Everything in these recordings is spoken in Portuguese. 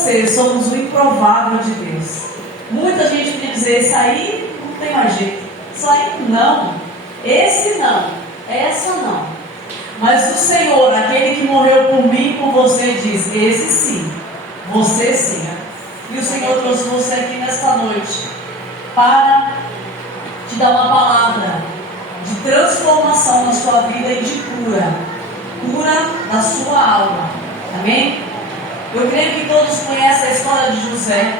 você somos o improvável de Deus. Muita gente pode dizer, esse aí não tem mais jeito. Isso aí não. Esse não. Essa não. Mas o Senhor, aquele que morreu por mim e por você, diz, esse sim. Você sim. E o Senhor trouxe você aqui nesta noite para te dar uma palavra de transformação na sua vida e de cura. Cura da sua alma. Amém? Eu creio que todos conhecem a história de José.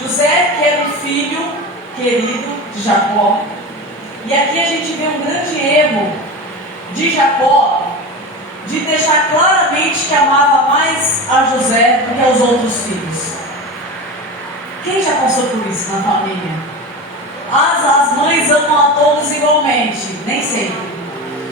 José, que era um filho querido de Jacó. E aqui a gente vê um grande erro de Jacó de deixar claramente que amava mais a José do que aos outros filhos. Quem já passou por isso na família? As mães amam a todos igualmente, nem sempre,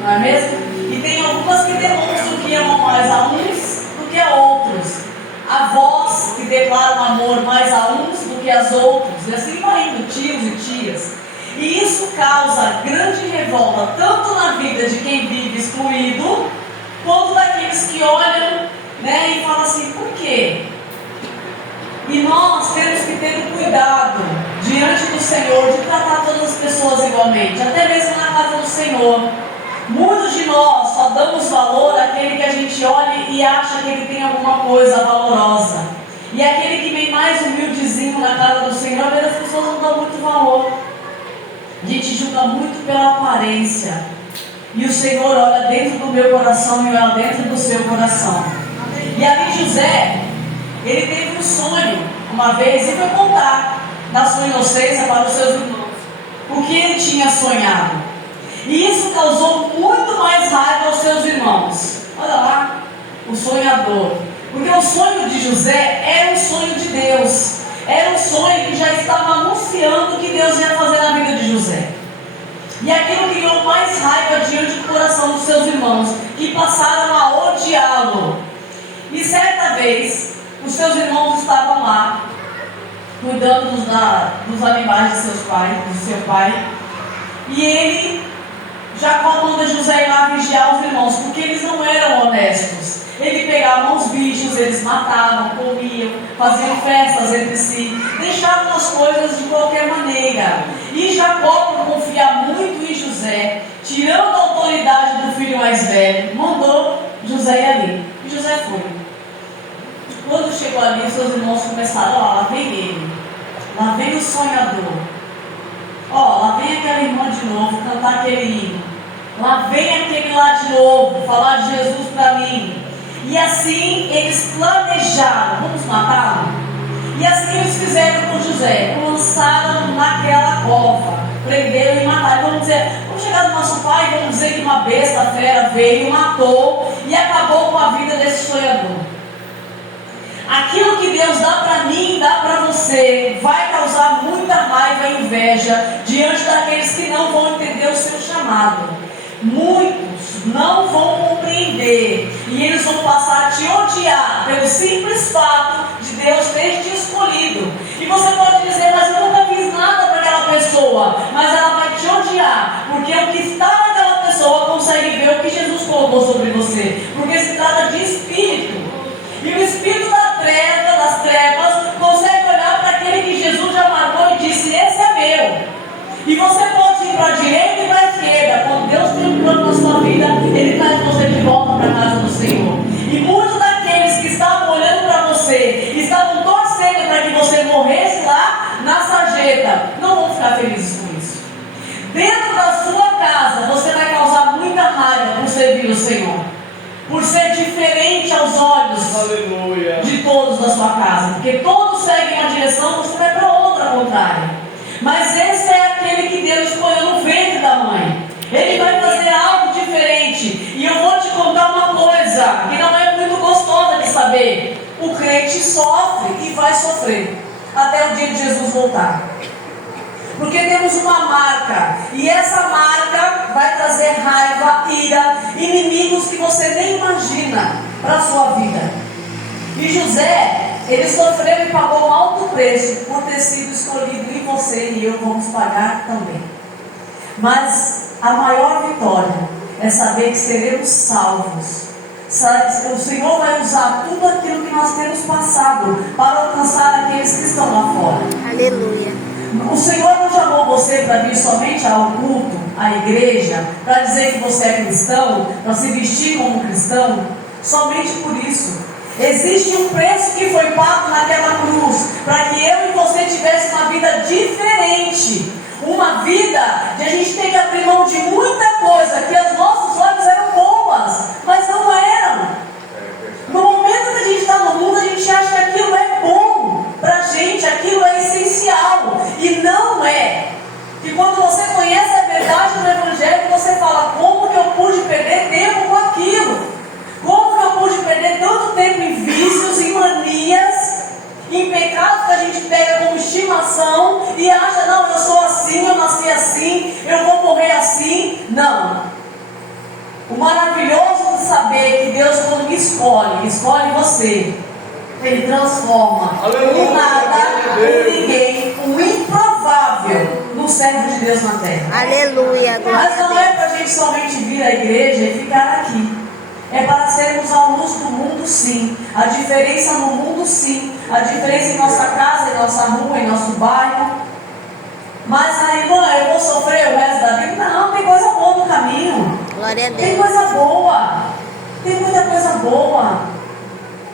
não é mesmo? E tem algumas que demonstram que amam mais a uns do que a outros. Avós que declaram amor mais a uns do que aos outros, e assim vai indo, tios e tias. E isso causa grande revolta, tanto na vida de quem vive excluído, quanto daqueles que olham, né, e falam assim, por quê? E nós temos que ter um cuidado diante do Senhor de tratar todas as pessoas igualmente, até mesmo na casa do Senhor. Muitos de nós só damos valor àquele que a gente olha e acha que ele tem alguma coisa valorosa. E aquele que vem mais humildezinho na casa do Senhor, as pessoas não dão muito valor. A gente julga muito pela aparência. E o Senhor olha dentro do meu coração e olha dentro do seu coração. E ali José, ele teve um sonho uma vez e foi contar na sua inocência para os seus irmãos o que ele tinha sonhado. E isso causou muito mais raiva aos seus irmãos. Olha lá, o sonhador. Porque o sonho de José era um sonho de Deus. Era um sonho que já estava anunciando o que Deus ia fazer na vida de José. E aquilo criou mais raiva diante do coração dos seus irmãos, que passaram a odiá-lo. E certa vez, os seus irmãos estavam lá, cuidando dos animais de seus pais, do seu pai. E Jacó manda José ir lá vigiar os irmãos, porque eles não eram honestos. Ele pegava os bichos, eles matavam, comiam, faziam festas entre si, deixavam as coisas de qualquer maneira. E Jacó, por confiar muito em José, tirando a autoridade do filho mais velho, mandou José ir ali. E José foi. Quando chegou ali, seus irmãos começaram, lá vem ele, lá vem o sonhador, lá vem aquela irmã de novo, cantar aquele hino, lá vem aquele lá de novo, falar de Jesus para mim. E assim eles planejaram, vamos matá-lo? E assim eles fizeram com José, o lançaram naquela cova, prenderam e mataram. Vamos chegar no nosso pai e vamos dizer que uma besta fera veio, matou e acabou com a vida desse sonhador. Aquilo que Deus dá para mim e dá para você vai causar muita raiva e inveja diante daqueles que não vão entender o seu chamado. Muitos não vão compreender e eles vão passar a te odiar pelo simples fato de Deus ter te escolhido. E você pode dizer, mas eu nunca fiz nada para aquela pessoa. Mas ela vai te odiar, porque o que está naquela pessoa consegue ver o que Jesus colocou sobre você. Porque se trata de espírito. E o espírito das trevas consegue olhar para aquele que Jesus já marcou e disse, esse é meu. E você pode ir para a direita e para a esquerda. Quando Deus tem um plano na sua vida, Ele traz você de volta para a casa do Senhor. E muitos daqueles que estavam olhando para você, estavam torcendo para que você morresse lá na sarjeta, não vão ficar felizes com isso. Dentro da sua casa, você vai causar muita raiva por servir o Senhor, por ser diferente aos olhos Aleluia. de todos da sua casa, porque todos seguem uma direção, você vai para outra contrária. Mas esse é aquele que Deus escolheu no ventre da mãe. Ele vai fazer algo diferente. E eu vou te contar uma coisa que não é muito gostosa de saber. O crente sofre e vai sofrer até o dia de Jesus voltar. Porque temos uma marca, e essa marca vai trazer raiva, ira, inimigos que você nem imagina para a sua vida. E José, ele sofreu e pagou um alto preço por ter sido escolhido, e você e eu vamos pagar também. Mas a maior vitória é saber que seremos salvos O Senhor vai usar tudo aquilo que nós temos passado para alcançar aqueles que estão lá fora. Aleluia. O Senhor não chamou você para vir somente ao culto, à igreja, para dizer que você é cristão, para se vestir como cristão, somente por isso. Existe um preço que foi pago naquela cruz, para que eu e você tivesse uma vida diferente. Uma vida de a gente ter que abrir mão de muita coisa, que aos nossos olhos eram boas, mas não eram. No momento que a gente está no mundo, a gente acha que aquilo é bom para a gente, aquilo é essencial, e não é. E quando você conhece a verdade do Evangelho, você fala: como que eu pude perder tempo com aquilo? Como que eu pude perder tanto tempo em vícios, em manias, em pecados que a gente pega como estimação e acha: não, eu sou assim, eu nasci assim, eu vou morrer assim. Não. O maravilhoso de saber que Deus, quando me escolhe você, Ele transforma o nada, o ninguém, o improvável no servo de Deus na terra. Aleluia. Mas não é para a gente somente vir à igreja e ficar aqui. É para sermos a luz do mundo, sim. A diferença no mundo, sim. A diferença em nossa casa, em nossa rua, em nosso bairro. Mas a irmã, eu vou sofrer o resto da vida? Não, tem coisa boa no caminho. Glória a Deus. Tem coisa boa. Tem muita coisa boa.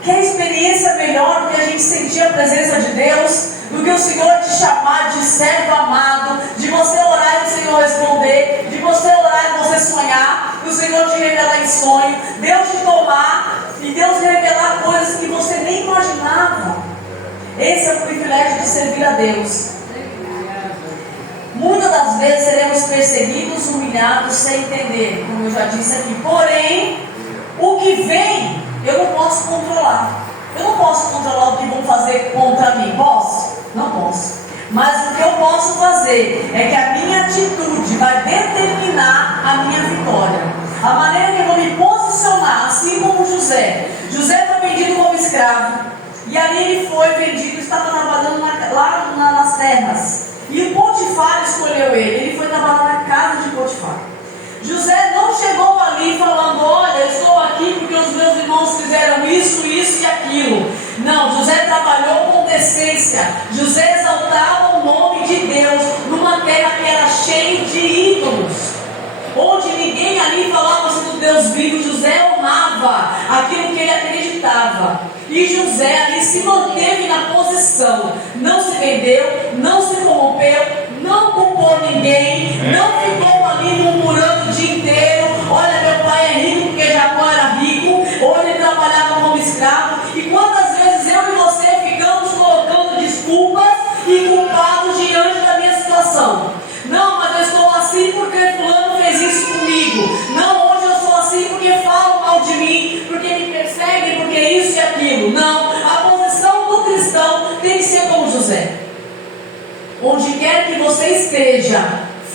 Quer experiência melhor do que a gente sentir a presença de Deus? Do que o Senhor te chamar de servo amado, de você orar e o Senhor responder, de você orar e você sonhar, e o Senhor te revelar em sonho, Deus te tomar e Deus revelar coisas que você nem imaginava. Esse é o privilégio de servir a Deus. Muitas das vezes seremos perseguidos, humilhados, sem entender, como eu já disse aqui. Porém, o que vem, eu não posso controlar. Eu não posso controlar o que vão fazer contra mim. Posso? Não posso. Mas o que eu posso fazer é que a minha atitude vai determinar a minha vitória. A maneira que eu vou me posicionar, assim como José. José foi vendido como escravo. E ali ele foi vendido, estava trabalhando nas terras. E o Potifar escolheu ele. Ele foi trabalhar na casa de Potifar. José não chegou ali falando: olha, eu estou aqui porque os meus irmãos fizeram isso, isso e aquilo. Não, José trabalhou com decência. José exaltava o nome de Deus numa terra que era cheia de ídolos, onde ninguém ali falava-se do Deus vivo. José honrava aquilo que ele acreditava. E José ali se manteve na posição. Não se vendeu, não se corrompeu, não culpou ninguém, não ficou ali murmurando o dia inteiro: olha, meu pai é rico porque Jacó era rico, ou ele trabalhava como escravo. E quantas vezes eu e você ficamos colocando desculpas e culpados diante da minha situação? Não, mas eu estou assim porque fulano fez isso comigo. Não, hoje eu sou assim porque falam mal de mim, porque me perseguem, porque isso e aquilo. Não, a posição do cristão tem que ser como José. Onde quer que você esteja,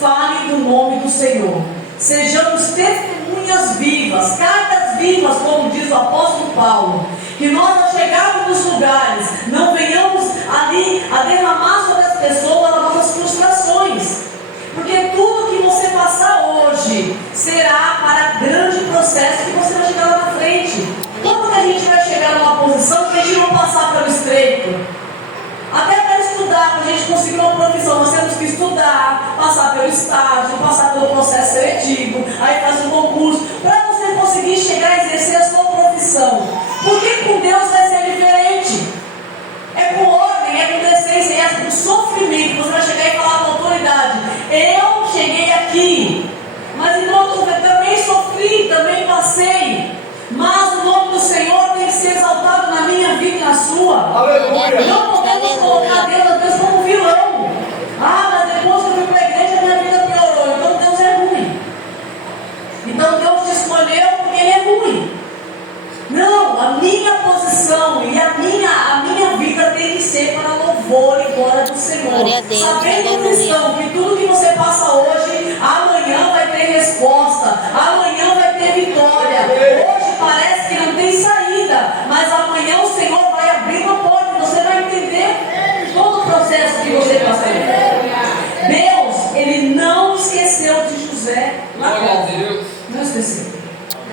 fale do nome do Senhor. Sejamos testemunhas vivas, cartas vivas, como diz o apóstolo Paulo. Que nós, ao chegarmos nos lugares, não venhamos ali a derramar sobre as pessoas as nossas frustrações. Porque tudo que você passar hoje será para grande processo que você vai chegar lá na frente. Como que a gente vai chegar numa posição que a gente não passar pelo estreito? Até para estudar, para a gente conseguir uma profissão, nós temos que estudar, passar pelo estágio, passar pelo processo seletivo, aí fazer um concurso, para você conseguir chegar a exercer a sua profissão. Porque com Deus vai ser diferente. É com ordem, é com decência, é com sofrimento. Você vai chegar e falar com autoridade: eu cheguei aqui, mas enquanto eu também sofri, também passei. Mas o nome do Senhor tem que ser exaltado na minha vida e na sua. Aleluia. Não podemos colocar Deus às vezes como vilão. Ah, mas depois que eu fui para a igreja, minha vida piorou. Então Deus é ruim. Então Deus te escolheu porque Ele é ruim. Não, a minha posição e a minha vida tem que ser para louvor e glória do Senhor. Glória a Deus. Sabendo, cristão, que tudo que você passa hoje, amanhã vai ter resposta, amanhã vai ter vitória. Hoje parece que não tem saída, mas amanhã o Senhor vai abrir uma porta e você vai entender todo o processo que você passou. Deus, Ele não esqueceu de José na cova. Não esqueceu.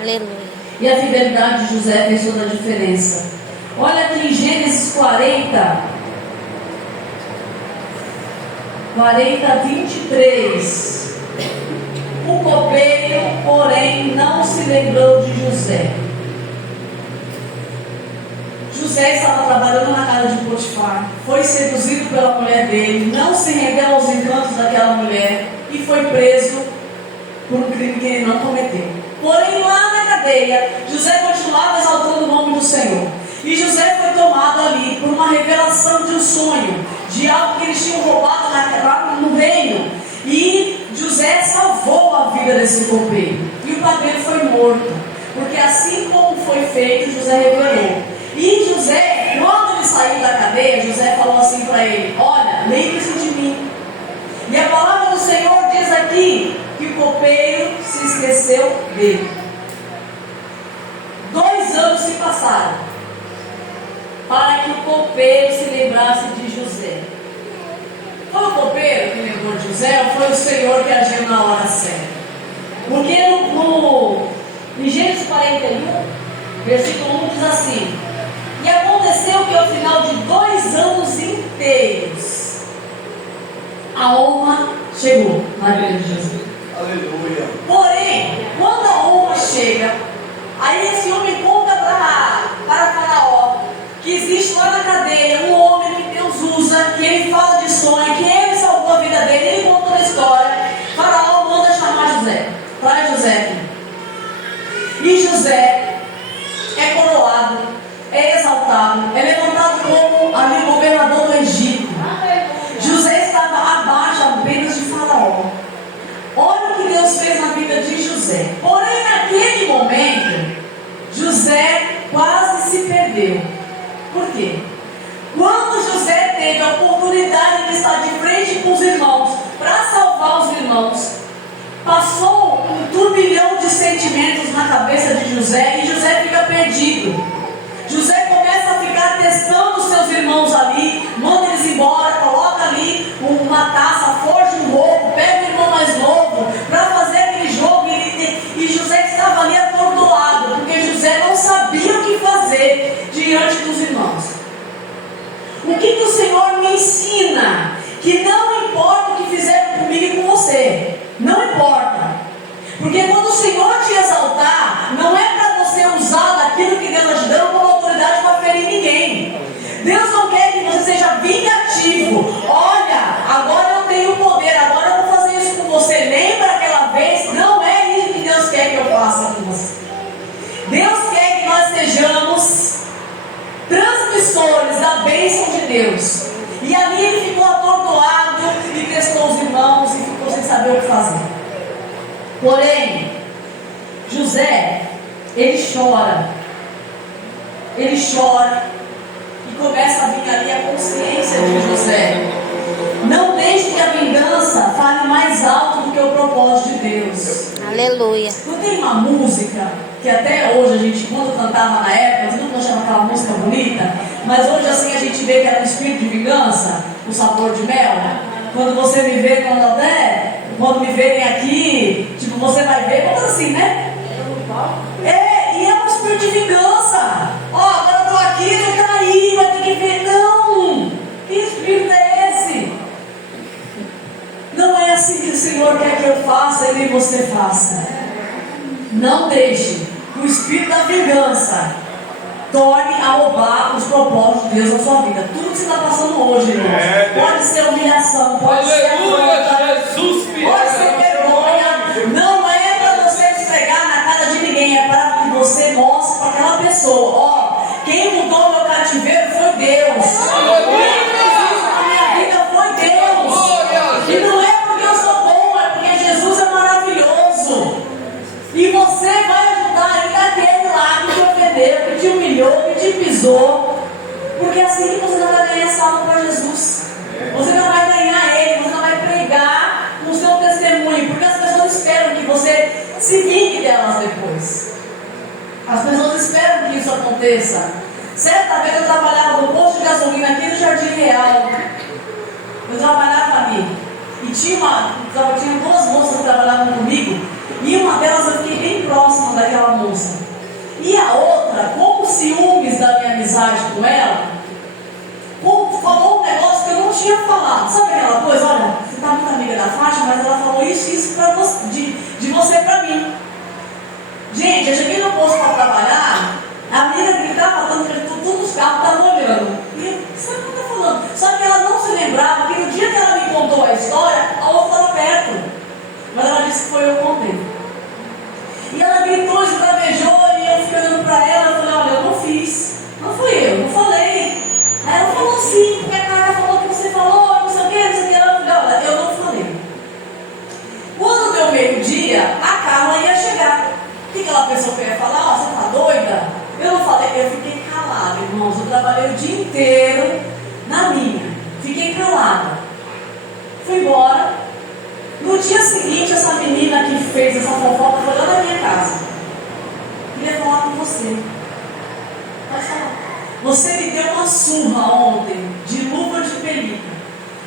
Aleluia. E a fidelidade de José fez toda a diferença. Olha aqui em Gênesis 40, 23. O copeiro, porém, não se lembrou de José. José estava trabalhando na casa de Potifar, foi seduzido pela mulher dele, não se rendeu aos encantos daquela mulher e foi preso por um crime que ele não cometeu. Porém, lá na cadeia, José continuava exaltando o nome do Senhor. E José foi tomado ali por uma revelação de um sonho, de algo que eles tinham roubado lá no reino. E José salvou a vida desse copeiro. E o padeiro foi morto, porque assim como foi feito, José revelou. E José, quando ele saiu da cadeia, José falou assim para ele: olha, lembre-se de mim. E a palavra do Senhor diz aqui que o copeiro se esqueceu dele. 2 anos se passaram para que o copeiro se lembrasse de José. Foi o copeiro que lembrou de José ou foi o Senhor que agiu na hora certa? Porque em Gênesis 41, versículo 1 diz assim: e aconteceu que ao final de 2 anos inteiros, a honra chegou na vida de Jesus. Aleluia. Porém, quando a honra chega, aí esse homem conta para Faraó que existe lá na cadeia um homem que Deus usa, que ele fala de sonho, que ele salvou a vida dele, ele contou a história. Faraó manda chamar José, traz José aqui. E José é coroado, é exaltado, é levantado como ali governador do Egito. José estava abaixo apenas de Faraó. Olha o que Deus fez na vida de José. Porém, naquele momento, José quase se perdeu. Por quê? Quando José teve a oportunidade de estar de frente com os irmãos, para salvar os irmãos, passou um turbilhão de sentimentos na cabeça de José e José fica perdido. José começa a ficar testando os seus irmãos ali, manda eles embora, coloca ali uma taça, forja um roubo, pega o irmão mais novo para fazer aquele jogo. E José estava ali atordoado, porque José não sabia o que fazer diante dos irmãos. O que o Senhor me ensina? Que não importa o que fizeram comigo e com você, não importa. Porque quando o Senhor te exaltar, não é para você usar daquilo que Deus te deu como autoridade para ferir ninguém. Deus não quer que você seja vingativo. Olha, agora eu tenho poder, agora eu vou fazer isso com você. Lembra aquela vez? Não é isso que Deus quer que eu faça com você. Deus quer que nós sejamos transmissores da bênção de Deus. E ali ele ficou atordoado e testou os irmãos e ficou sem saber o que fazer. Porém, José, ele chora e começa a vir ali a consciência de José. Não deixe que a vingança fale mais alto do que o propósito de Deus. Aleluia. Não tem uma música que até hoje a gente, quando cantava na época, a gente não achava aquela música bonita, mas hoje assim a gente vê que era um espírito de vingança, o sabor de mel. Quando você me vê, quando me verem aqui, tipo, você vai ver, como assim, né? E é um espírito de vingança. Ó, agora eu tô aqui, eu caí, vai ter que ver. Não! Que espírito é esse? Não é assim que o Senhor quer que eu faça e nem você faça. Não deixe que o espírito da vingança torne a roubar os propósitos de Deus na sua vida. Tudo que você está passando hoje, irmão, pode ser humilhação, pode ser afronta, pode ser vergonha. Não é para você esfregar na cara de ninguém, é para que você mostre para aquela pessoa: ó, quem mudou meu cativeiro foi Deus. Quem fez isso na minha vida foi Deus. E não é porque eu sou bom, é porque Jesus é maravilhoso. E você vai ajudar ainda aquele lá que te ofendeu, que te humilhou, que te pisou. Porque é assim que você não vai ganhar essa alma para Jesus. Você não vai ganhar ele, você não vai pregar com o seu testemunho. Porque as pessoas esperam que você se vingue delas depois. As pessoas esperam que isso aconteça. Certa vez eu trabalhava no posto de gasolina aqui no Jardim Real. Eu trabalhava ali. E tinha 2 moças que trabalhavam comigo. E uma delas eu fiquei bem próxima daquela moça. E E a outra, com ciúmes da minha amizade com ela, falou um negócio que eu não tinha falado. Sabe aquela coisa? Olha, você está muito amiga da Fátima, mas ela falou isso pra você, de você para mim. Gente, eu cheguei no posto para trabalhar, a menina gritava tanto que todos os carros estavam olhando. E eu, o que você está falando? Só que ela não se lembrava que no dia que ela me contou a história, a outra estava perto. Mas ela disse que foi eu que contei. E ela gritou, esbravejou, e eu fiquei olhando para ela e falei, olha, eu não fiz. Não fui eu, não falei. Aí ela falou sim, porque a Carla falou que você falou, não sei o que, não sei o que. Ela falou, olha, eu não falei. Quando deu meio-dia, a Carla ia chegar. O que ela pensou que eu ia falar? Ó, você tá doida? Eu não falei, eu fiquei calada, irmãos. Eu trabalhei o dia inteiro na minha. Fiquei calada. Fui embora. No dia seguinte, essa menina que fez essa fofoca foi lá na minha casa. Queria falar com você. Pode falar. Você me deu uma surra ontem, de luva de pelica.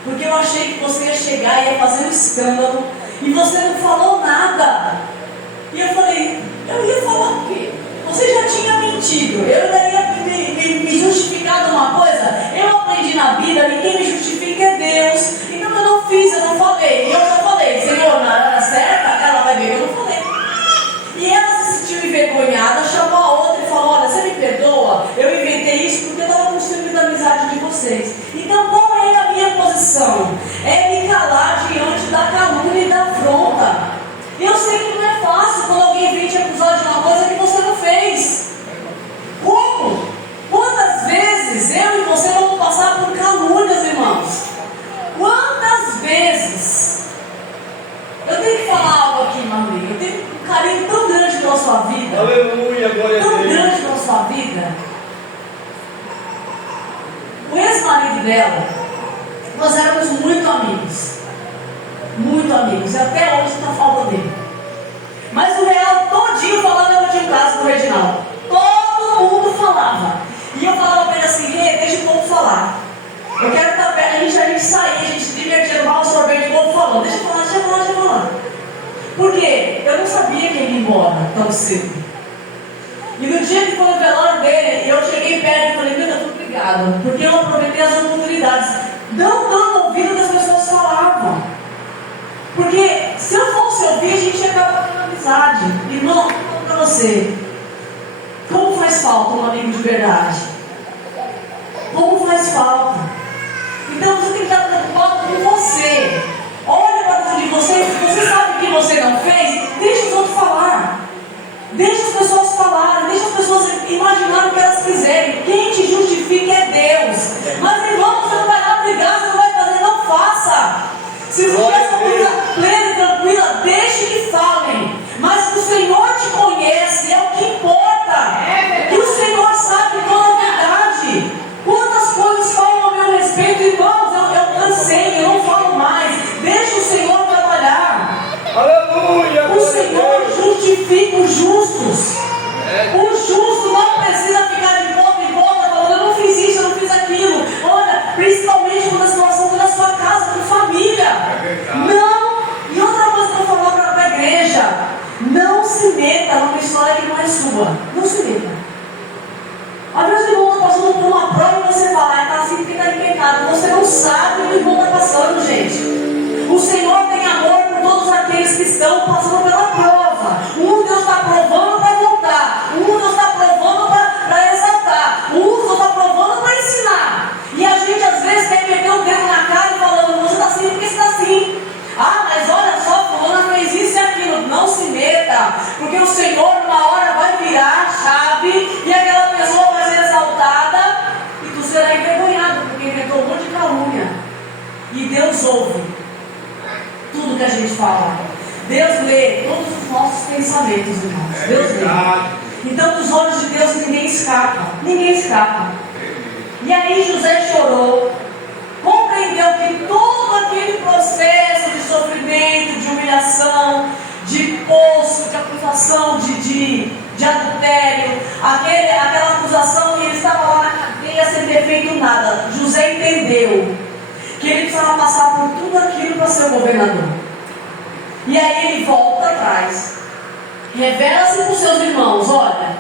Porque eu achei que você ia chegar e ia fazer um escândalo. E você não falou nada. E eu falei, eu ia falar o quê? Você já tinha mentido. Eu daria me justificado uma coisa. Eu aprendi na vida, ninguém me justifica é Deus. Então eu não fiz, eu não falei. E eu já falei, Senhor, na hora certa, ela vai ver que eu não falei. E ela se sentiu envergonhada, chamou a outra e falou, olha, você me perdoa? Eu inventei isso porque eu estava construindo a amizade de vocês. Então qual é a minha posição? É me calar diante da calúnia e da afronta. Eu sei que não é fácil quando alguém vem te acusar de uma coisa que você não fez. Como? Quantas vezes eu e você vamos passar por calúnias, irmãos? Quantas vezes? Eu tenho que falar algo aqui, Maria. Eu tenho um carinho tão grande pela sua vida. Aleluia, glória a Deus. Tão grande pela sua vida. O ex-marido dela, nós éramos muito amigos. Muito amigos. E até hoje está falta dele. Mas o real todinho falava, eu tinha um caso com o Reginaldo. Todo mundo falava. E eu falava para ele assim, deixa o povo falar. Eu quero estar perto, a gente saía, a gente se divertia, tomava sorvete, o povo falando. Deixa eu falar, deixa eu falar, deixa eu falar. Por quê? Eu não sabia que ele ia embora tão cedo. E no dia que foi o velório dele, eu cheguei perto e falei, meu Deus, muito obrigado. Porque eu aproveitei as oportunidades. Não dando ouvido que as pessoas falavam. Porque se eu fosse ouvir, a gente ia acabar tendo amizade. Irmão, eu falo para você. Como faz falta um amigo de verdade? Como faz falta? Então você tem que estar preocupado com você. Olha para dentro de você. Se você sabe o que você não fez, deixa os outros falar. Deixa as pessoas falarem. Deixa as pessoas imaginarem o que elas quiserem. Quem te justifica é Deus. Mas irmão, você não vai lá brigar, você não vai fazer, não faça. Se você quer essa coisa plena e tranquila, deixe que falem. Mas o Senhor te conhece, é o que importa. E o Senhor sabe toda a verdade. Quantas coisas falam a meu respeito, irmãos? Eu cansei, eu não falo mais. Deixa o Senhor trabalhar. Aleluia! O Senhor justifica os justos. O justo não precisa ficar de boca em boca falando, eu não fiz isso, eu não fiz aquilo. Olha, principalmente quando a situação está na sua casa, com família. Não. E outra coisa que eu vou falar para a igreja: não se meta numa história que não é sua. Não se meta. Às vezes o irmão está passando por uma prova e você fala, está assim porque está em pecado. Você não sabe o que o irmão está passando, gente. O Senhor tem amor por todos aqueles que estão passando pela prova. Deus está provando para voltar. Deus está provando para exaltar. Deus está provando para ensinar. E a gente às vezes quer meter o dedo na cara e falando, você está assim porque você está assim. Ah, mas olha só, fulana fez isso e aquilo. Não se meta, porque o Senhor uma hora vai virar a chave e aquela pessoa vai ser exaltada e tu será envergonhado, porque inventou um monte de calúnia. E Deus ouve tudo que a gente fala. Deus lê todos os nossos pensamentos, irmãos. Deus lê. Então dos olhos de Deus ninguém escapa. Ninguém escapa. E aí José chorou, compreendeu que todo aquele processo de sofrimento, de humilhação, de poço, de acusação, de adultério, aquela acusação, e ele estava lá na cadeia sem ter feito nada. José entendeu que ele precisava passar por tudo aquilo para ser o governador. E aí ele volta atrás, revela-se para os seus irmãos, olha,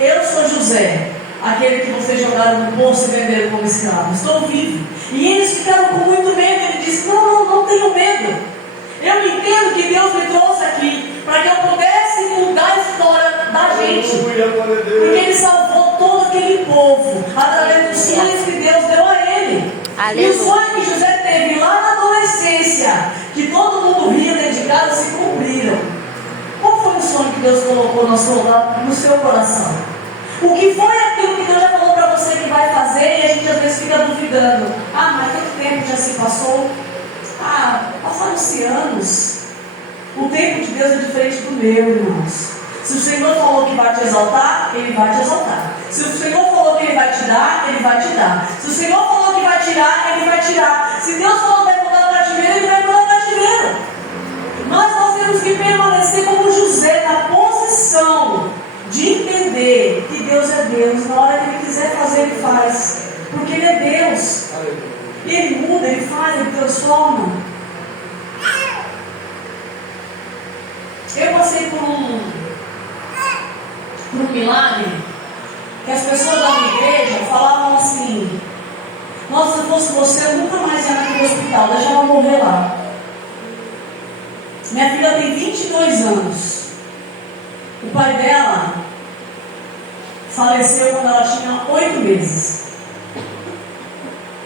Eu sou José, aquele que vocês jogaram no poço e venderam como escravo. Estou vivo. E eles ficaram com muito medo. Ele disse: não tenho medo. Eu entendo que Deus me trouxe aqui para que eu pudesse mudar a história da gente. Porque Ele salvou todo aquele povo através dos sonhos que Deus deu a ele. Aleluia. E o sonho que José teve lá na adolescência, que todo mundo ria dedicado, se cumpriram. Qual foi o sonho que Deus colocou no seu coração? O que foi aquilo que Deus já falou para você que vai fazer e a gente às vezes fica duvidando? Mas quanto tempo já se passou? Passaram-se anos. O tempo de Deus é diferente do meu, irmãos. Se o Senhor falou que vai te exaltar, Ele vai te exaltar. Se o Senhor falou que Ele vai te dar, Ele vai te dar. Se o Senhor falou que vai tirar, Ele vai tirar. Se Deus falou que vai mudar o cativeiro, Ele vai mudar o cativeiro. Nós temos que permanecer como José, na posição de entender que Deus é Deus. Na hora que Ele quiser fazer, Ele faz. Porque Ele é Deus. Ele muda, Ele faz, Ele transforma. Eu passei por um milagre que as pessoas da minha igreja falavam assim: nossa, se fosse você, eu nunca mais ia naquele hospital, deixa ela morrer lá. Minha filha tem 22 anos. O pai dela faleceu quando ela tinha 8 meses.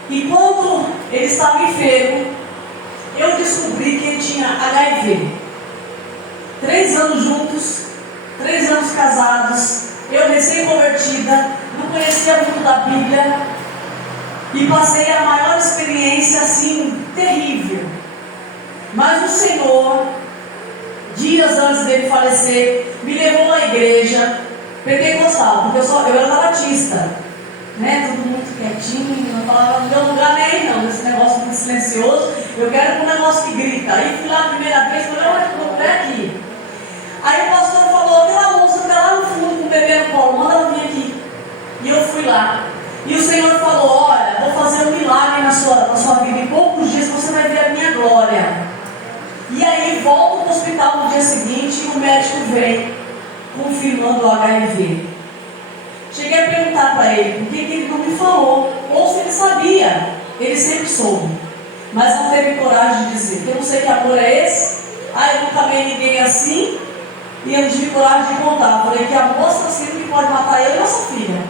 E quando ele estava enfermo, eu descobri que ele tinha HIV. 3 anos juntos, 3 anos casados, eu recém-convertida, não conhecia muito da Bíblia, e passei a maior experiência assim, terrível. Mas o Senhor, dias antes dele falecer, me levou à igreja pentecostal, porque eu era batista, né? Tudo muito quietinho, não falava no meu lugar nem aí não, esse negócio muito silencioso. Eu quero um negócio que grita. Aí fui lá a primeira vez, falei: olha que não é aqui. Aí o pastor falou: aquela moça que está lá no fundo com o bebê no colo, manda ela vir aqui. E eu fui lá. E o Senhor falou: olha, vou fazer um milagre na sua vida. Em poucos dias você vai ver a minha glória. E aí volto para o hospital no dia seguinte e o médico vem confirmando o HIV. Cheguei a perguntar para ele por que ele não me falou, ou se ele sabia. Ele sempre soube, mas não teve coragem de dizer. Eu não sei que amor é esse. Eu nunca amei ninguém assim. E eu não tive coragem de contar. Falei que a moça sempre que pode matar eu e nossa filha.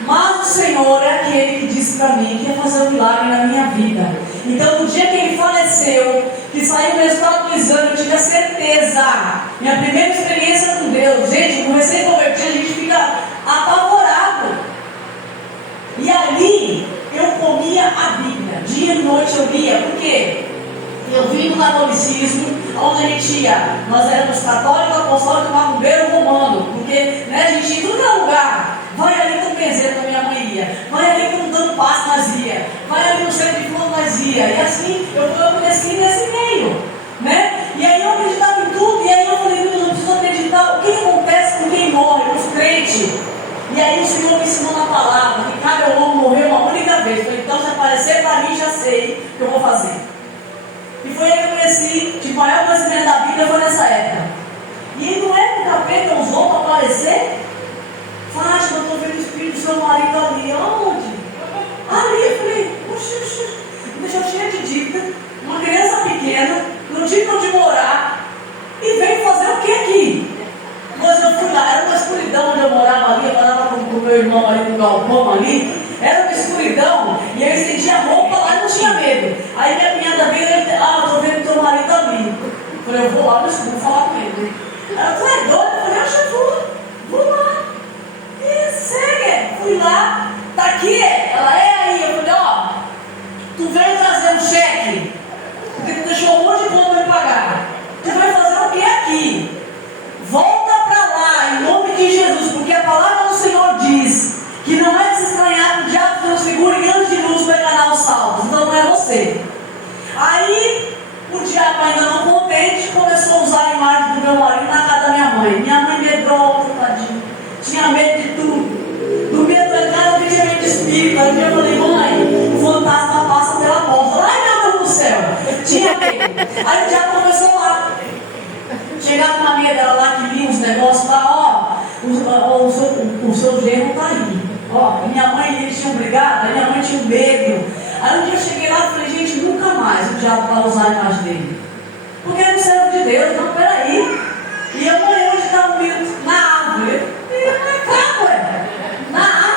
Mas o Senhor é aquele que disse para mim que ia fazer um milagre na minha vida. Então no dia que ele faleceu, que saiu o resultado do exame, eu tive a certeza. Minha primeira experiência com Deus. Gente, no recém-convertido a gente fica apavorado. E ali eu comia a Bíblia. Dia e noite eu lia. Por quê? Eu vim do catolicismo, onde a gente ia. Nós éramos católicos, apostólicos, macumbeiro, romano. Porque a gente ia em tudo que é lugar. Vai ali com o benzeiro que a minha mãe ia. Vai ali com o dando passo, nós ia. Vai ali no centro de flor, nós ia. E assim eu cresci nesse meio. Né? E aí eu acreditava em tudo. E aí eu falei: meu Deus, eu preciso acreditar. O que acontece com quem morre, com os crentes? E aí o Senhor me ensinou na palavra que cada homem morreu uma única vez. Eu falei: então se aparecer para mim, já sei o que eu vou fazer. E foi aí que eu conheci, tipo, o maior conhecimento da Bíblia foi nessa época. E não é que o capeta usou para aparecer? Fátima, eu estou vendo o espírito do seu marido ali. Aonde? Ali. Eu falei: oxi, me deixou cheia de dívida, uma criança pequena, não tinha onde morar, e veio fazer o que aqui? Mas eu fui lá, era uma escuridão onde eu morava ali, eu morava com o meu irmão ali no galpão ali. Era uma escuridão, e eu estendia a roupa lá e não tinha medo. Aí minha cunhada veio e eu estou vendo teu marido ali. Eu falei: eu vou lá no escuro falar com ele. Ela: tu é doida? Eu falei: eu vou lá. E segue. Fui lá, tá aqui, ela é aí. Eu falei: tu veio trazer um cheque, porque tu deixou um monte de conta para me pagar. Tu vai fazer o que aqui? Volta para lá, em nome de Jesus, porque a palavra do Senhor diz que não é de se estranhar que o diabo nos segura em grande luz para enganar os salvos. Então não é você. Aí o diabo, ainda não contente, começou a usar a imagem do meu marido na casa da minha mãe. Minha mãe medrosa, tadinha, tinha medo de tudo. Dormia trancada, não tinha medo de espírito. Aí eu falei: mãe, o fantasma passa pela porta. Ai meu Deus do céu, tinha medo. Aí o diabo começou lá. Chegava na minha dela lá que lia os negócios lá: o Minha mãe e eles tinham brigado, aí minha mãe tinha medo. Aí um dia eu cheguei lá e falei, gente, nunca mais o diabo vai usar a imagem dele. Porque ele é um servo de Deus, não, peraí. E a mãe hoje está comigo na árvore. Na árvore.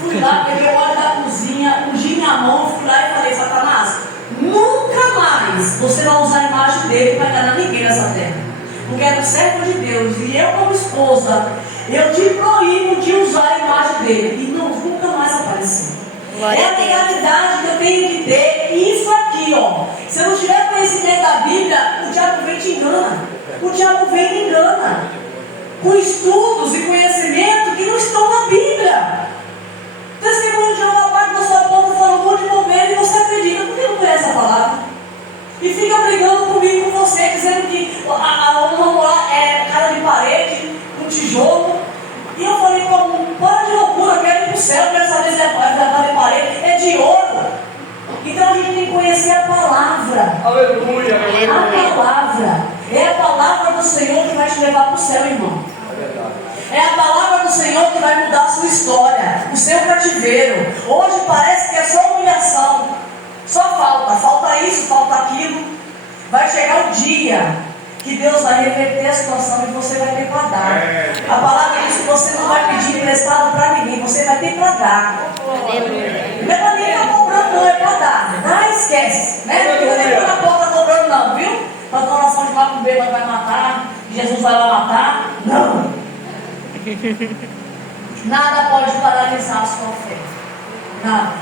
Fui lá, peguei o óleo da cozinha, ungi minha mão, fui lá e falei, Satanás, nunca mais você vai usar a imagem dele para enganar ninguém nessa terra. Porque é do servo de Deus, e eu como esposa, eu te proíbo de usar a imagem dele. E não, nunca mais aparecer. É a realidade que eu tenho que ter. Isso aqui, ó. Se eu não tiver conhecimento da Bíblia, o diabo vem e te engana. O diabo vem e me engana. Com estudos e conhecimento que não estão na Bíblia. Testemunho de uma parte da sua boca fala um monte de bobeira e você acredita porque não conhece a palavra. E fica brigando comigo, com você, dizendo que a namorar é cara de parede, com tijolo. E eu falei, para de loucura, eu quero ir para o céu, quero saber se é cara de parede, é de ouro. Então a gente tem que conhecer a palavra. Aleluia. A palavra. É a palavra do Senhor que vai te levar para o céu, irmão. É a palavra do Senhor que vai mudar a sua história, o seu cativeiro. Hoje parece que é só humilhação. Só falta isso, falta aquilo. Vai chegar o dia que Deus vai reverter a situação e você vai ter para dar. A palavra diz que você não vai pedir emprestado para ninguém, você vai ter para dar. Não é para ninguém estar cobrando, não, é para dar. Dá, esquece. Né? Não fica na porta cobrando, não, viu? Para a oração de macumbeiro vai matar, Jesus vai lá matar. Não. Nada pode paralisar a sua fé. Nada.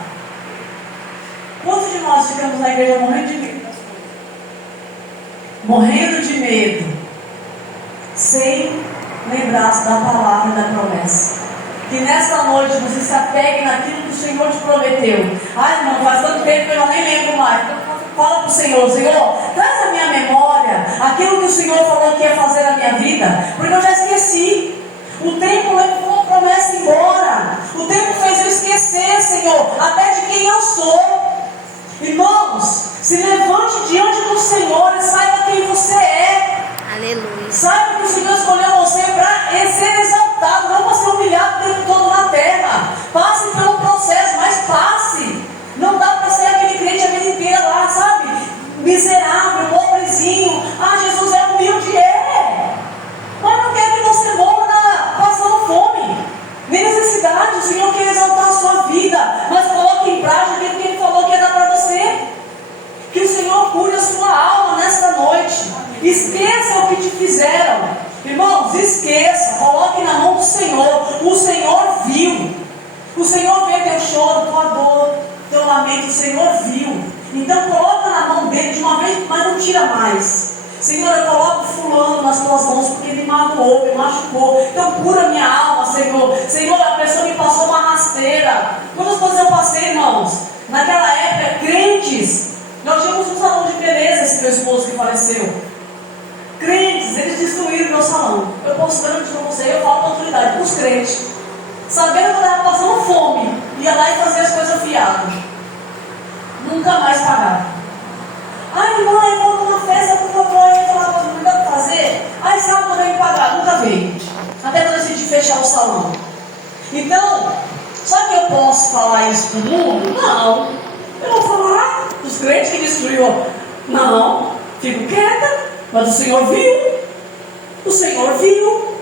Quantos de nós ficamos na igreja morrendo de medo? Morrendo de medo, sem lembrar-se da palavra e da promessa. Que nesta noite você se apegue naquilo que o Senhor te prometeu. Ai, irmão, faz tanto tempo que eu nem lembro mais. Fala para o Senhor, Senhor, traz a minha memória aquilo que o Senhor falou que ia fazer na minha vida, porque eu já esqueci. O tempo levou a promessa embora. O tempo fez eu esquecer, Senhor, até de quem eu sou. Irmãos, se levante diante do Senhor e saiba quem você é. Aleluia. Saiba que o Senhor escolheu você para ser exaltado, não para ser humilhado o tempo todo na terra. Passe pelo processo, mas passe. Não dá para ser aquele crente a vida inteira lá, sabe? Miserável, pobrezinho. Ah, Jesus é humilde, é. Mas não quer que você morra passando fome, nem necessidade. O Senhor quer exaltar a sua vida, mas coloque em prática aquilo que Ele falou que ia dar para você. Que o Senhor cure a sua alma nesta noite. Esqueça o que te fizeram, irmãos, esqueça, coloque na mão do Senhor. O Senhor viu, o Senhor vê teu choro, tua dor, teu lamento, o Senhor viu. Então coloca na mão dele de uma vez, mas não tira mais. Senhor, eu coloco fulano nas tuas mãos porque ele magoou, me machucou. Então cura minha alma, Senhor. Senhor, a pessoa me passou uma rasteira. Quantas coisas eu passei, irmãos? Naquela época, crentes, nós tínhamos um salão de beleza, esse meu esposo que faleceu. Crentes, eles destruíram meu salão. Eu posso garantir para você, eu falo com autoridade para os crentes. Sabendo que eu estava passando fome, ia lá e fazia as coisas fiadas. Nunca mais pagava. Ai, mãe, eu vou numa festa, por favor, eu falava, não dá para fazer? Ai, sábado vem me pagar. Nunca veio. Até que eu decidi fechar o salão. Então, só que eu posso falar isso para o mundo? Não. Eu vou falar dos crentes que destruiu. Não. Fico quieta. Mas o Senhor viu. O Senhor viu.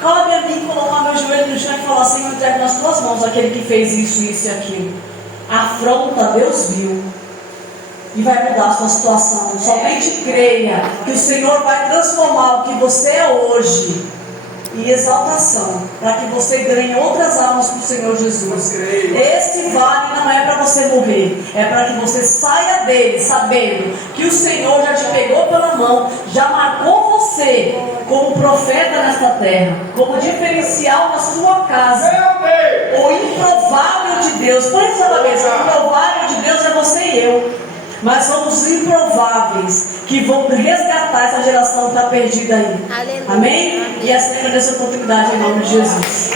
Cabe a mim colocar meu joelho no chão e falar, Senhor, entrega nas tuas mãos aquele que fez isso e aquilo. A afronta, Deus viu. E vai mudar a sua situação. Somente creia que o Senhor vai transformar o que você é hoje em exaltação, para que você ganhe outras almas para o Senhor Jesus. Esse vale não é para você morrer, é para que você saia dele sabendo que o Senhor já te pegou pela mão, já marcou você como profeta nesta terra, como diferencial na sua casa. O improvável de Deus, põe isso na cabeça, o improvável de Deus é você e eu. Mas somos improváveis que vão resgatar essa geração que está perdida aí. Aleluia. Amém? E assim agradeço a oportunidade em nome de Jesus.